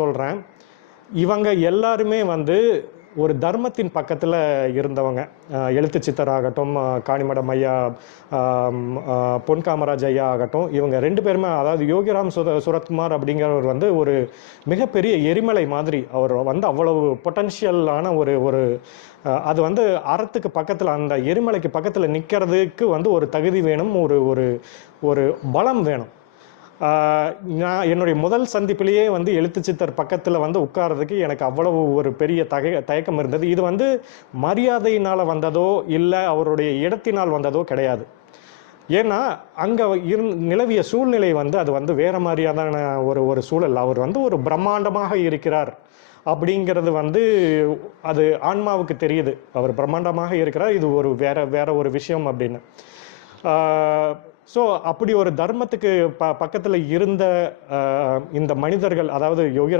சொல்கிறேன். இவங்க எல்லாருமே வந்து ஒரு தர்மத்தின் பக்கத்தில் இருந்தவங்க. எழுத்து சித்தராகட்டும், காணிமடம் ஐயா, பொன் காமராஜ் ஐயா ஆகட்டும், இவங்க 2 பேருமே, அதாவது யோகிராம் சுரத்குமார் அப்படிங்கிறவர் வந்து ஒரு மிகப்பெரிய எரிமலை மாதிரி. அவர் வந்து அவ்வளவு பொட்டன்ஷியலான ஒரு ஒரு அது வந்து அறத்துக்கு பக்கத்தில், அந்த எரிமலைக்கு பக்கத்தில் நிற்கிறதுக்கு வந்து ஒரு தகுதி வேணும், ஒரு ஒரு ஒரு பலம் வேணும். நான் என்னுடைய முதல் சந்திப்பிலேயே வந்து எழுத்து சித்தர் பக்கத்தில் வந்து உட்கார்றதுக்கு எனக்கு அவ்வளவு ஒரு பெரிய தயக்கம் இருந்தது. இது வந்து மரியாதையினால் வந்ததோ இல்லை அவருடைய இடத்தினால் வந்ததோ கிடையாது. ஏன்னா அங்கே நிலவிய சூழ்நிலை வந்து அது வந்து வேற மாதிரியான ஒரு ஒரு சூழல். அவர் வந்து ஒரு பிரம்மாண்டமாக இருக்கிறார் அப்படிங்கிறது வந்து அது ஆன்மாவுக்கு தெரியுது. அவர் பிரம்மாண்டமாக இருக்கிறார், இது ஒரு வேற ஒரு விஷயம் அப்படின்னு. ஸோ அப்படி ஒரு தர்மத்துக்கு பக்கத்தில் இருந்த இந்த மனிதர்கள், அதாவது யோகிராம்